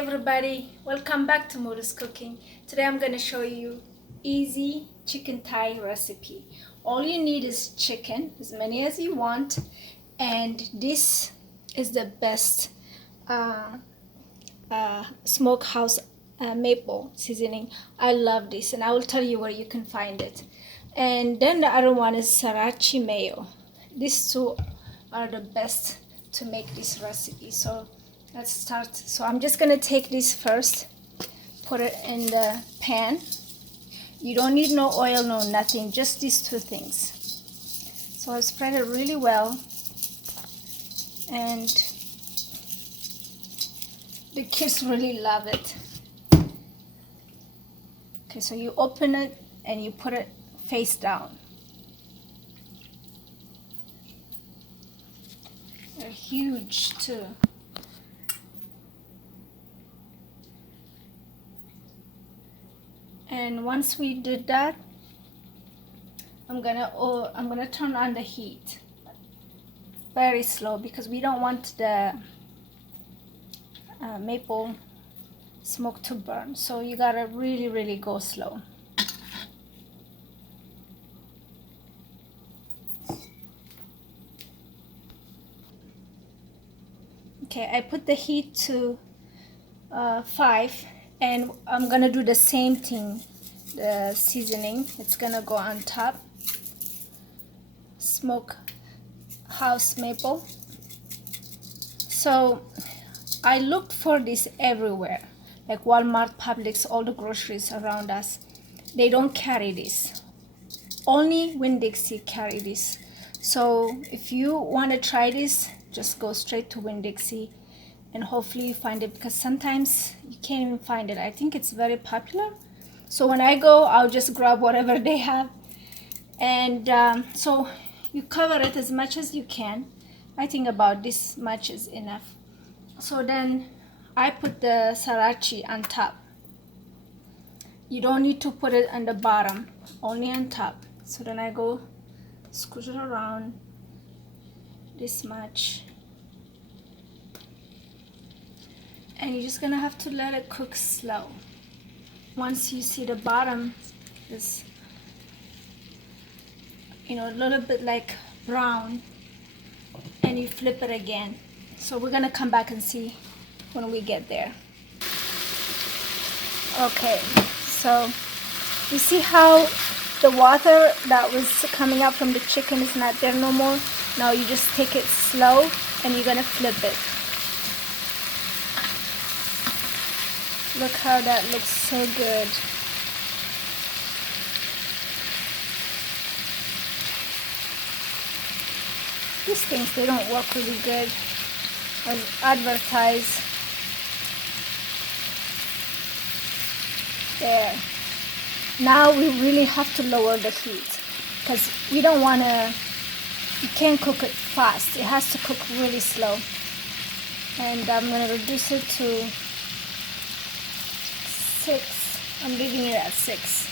everybody, welcome back to Mulu's Cooking. Today I'm going to show you easy chicken thigh recipe. All you need is chicken, as many as you want, and this is the best smokehouse maple seasoning. I love this, and I will tell you where you can find it. And then the other one is Sriracha mayo. These two are the best to make this recipe. So let's start. So I'm just gonna take this first, put it in the pan. You don't need no oil, no nothing, just these two things. So I spread it really well, and the kids really love it. Okay, so you open it and you put it face down. They're huge too. And once we did that, I'm gonna turn on the heat very slow because we don't want the maple smoke to burn. So you gotta really go slow. Okay, I put the heat to 5. And I'm gonna do the same thing. The seasoning, it's gonna go on top. Smokehouse maple. So I looked for this everywhere, like Walmart, Publix, all the groceries around us. They don't carry this. Only Winn-Dixie carry this. So if you want to try this, just go straight to Winn-Dixie. And hopefully you find it, because sometimes you can't even find it. I think it's very popular. So when I go, I'll just grab whatever they have. And so you cover it as much as you can. I think about this much is enough. So then I put the sriracha on top. You don't need to put it on the bottom, only on top. So then I go squish it around this much. And you're just gonna have to let it cook slow. Once you see the bottom is, a little bit like brown, and you flip it again. So we're gonna come back and see when we get there. Okay, so you see how the water that was coming out from the chicken is not there no more? Now you just take it slow and you're gonna flip it. Look how that looks so good. These things, they don't work really good as advertised. There. Now we really have to lower the heat because we don't want to, you can't cook it fast. It has to cook really slow. And I'm going to reduce it to 6. I'm leaving it at 6.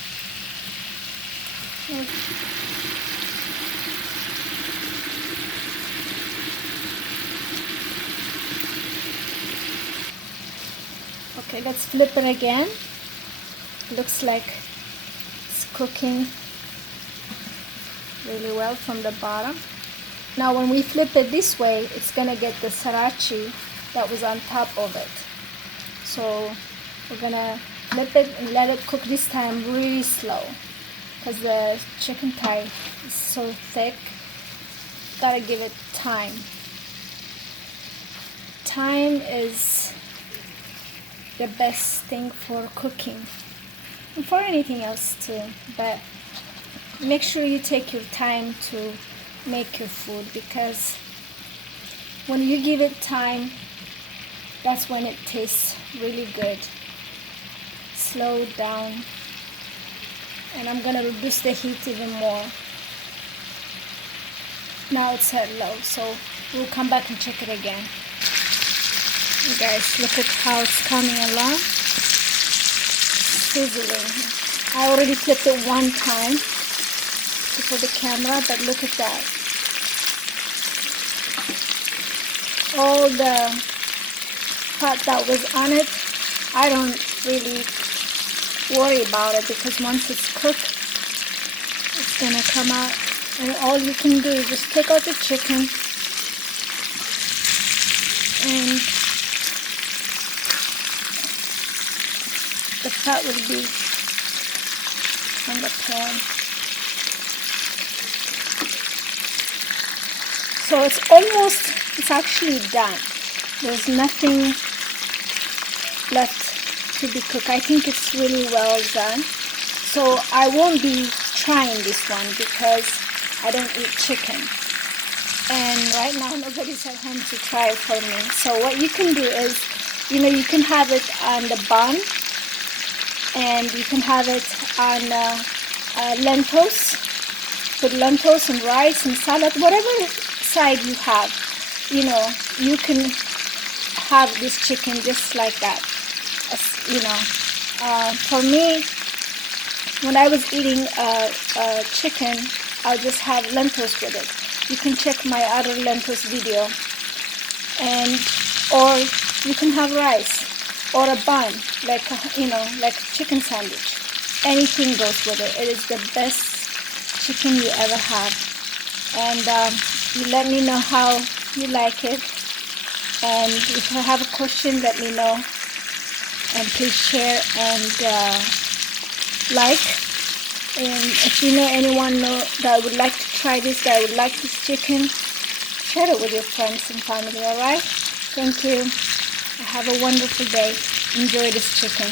Okay, let's flip it again. Looks like it's cooking really well from the bottom. Now when we flip it this way, it's gonna get the sriracha that was on top of it. So we're gonna flip it and let it cook this time really slow because the chicken thigh is so thick. Gotta give it time. Time is the best thing for cooking and for anything else too, but make sure you take your time to make your food, because when you give it time, that's when it tastes really good. Slow it down, and I'm gonna reduce the heat even more. Now it's at low, so we'll come back and check it again. You guys, look at how it's coming along. Sizzling. I already flipped it one time for the camera, but look at that. All the fat that was on it I don't really worry about it, because once it's cooked, it's gonna come out, and all you can do is just take out the chicken and the fat will be on the pan. So it's actually done. There's nothing left to be cooked. I think it's really well done. So I won't be trying this one because I don't eat chicken. And right now nobody's at home to try it for me. So what you can do is, you can have it on the bun, and you can have it on lentils, with lentils and rice and salad, whatever side you have. You can have this chicken just like that. For me, when I was eating chicken, I'll just have lentils with it. You can check my other lentils video, or you can have rice or a bun, like a chicken sandwich. Anything goes with it. It is the best chicken you ever have. And you let me know how you like it. And if I have a question, let me know. And please share and like. And if you know anyone that would like to try this, that would like this chicken, share it with your friends and family, alright? Thank you. Have a wonderful day. Enjoy this chicken.